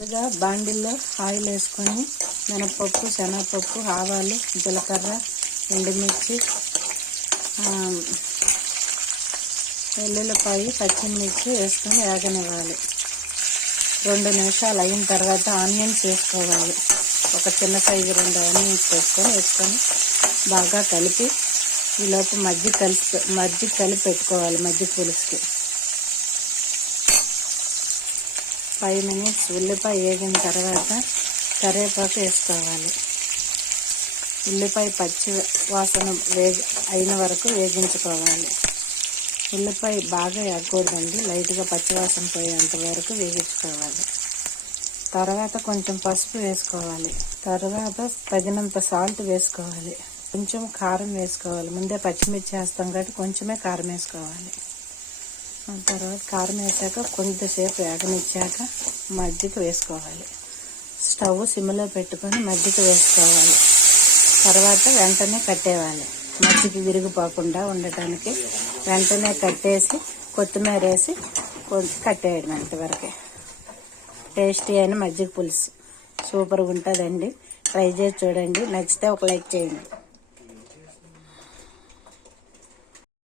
ముందుగా బాండిల్లో ఆయిల్ వేసుకొని మినపప్పు, శనగపప్పు, ఆవాలు, జీలకర్ర, ఎండుమిర్చి, వెల్లుల్లిపాయ, పచ్చిమిర్చి వేసుకొని వేగనివ్వాలి. 2 నిమిషాలు అయిన తర్వాత ఆనియన్స్ వేసుకోవాలి. ఒక చిన్న సైజు 2 ఆనియన్స్ వేసుకొని బాగా కలిపి ఈలోపు మజ్జిగ కలిపి పెట్టుకోవాలి. మజ్జిగ పులుసుకి 5 మినిట్స్ ఉల్లిపాయ వేగిన తర్వాత కరివేపాకు వేసుకోవాలి. ఉల్లిపాయ పచ్చి వాసన అయిన వరకు వేగించుకోవాలి. ఉల్లిపాయ బాగా వేగకూడదండి, లైట్గా పచ్చివాసన పోయేంత వరకు వేగించుకోవాలి. తర్వాత కొంచెం పసుపు వేసుకోవాలి. తర్వాత తగినంత సాల్ట్ వేసుకోవాలి. కొంచెం కారం వేసుకోవాలి. ముందే పచ్చిమిర్చి వేస్తాం కాబట్టి కొంచెమే కారం వేసుకోవాలి. తర్వాత కారం వేసాక కొంతసేపు వేగనిచ్చాక మజ్జిగ వేసుకోవాలి. స్టవ్ సిమ్లో పెట్టుకొని మజ్జిగ వేసుకోవాలి. తర్వాత వెంటనే కట్టేయాలి. మజ్జిగ విరిగిపోకుండా ఉండటానికి వెంటనే కట్టేసి కొత్తిమీర వేసి కట్టేయడం. అంతవరకే టేస్టీ అయిన మజ్జిగ పులుసు సూపర్గా ఉంటుందండి. ట్రై చేసి చూడండి. నచ్చితే ఒక లైక్ చేయండి.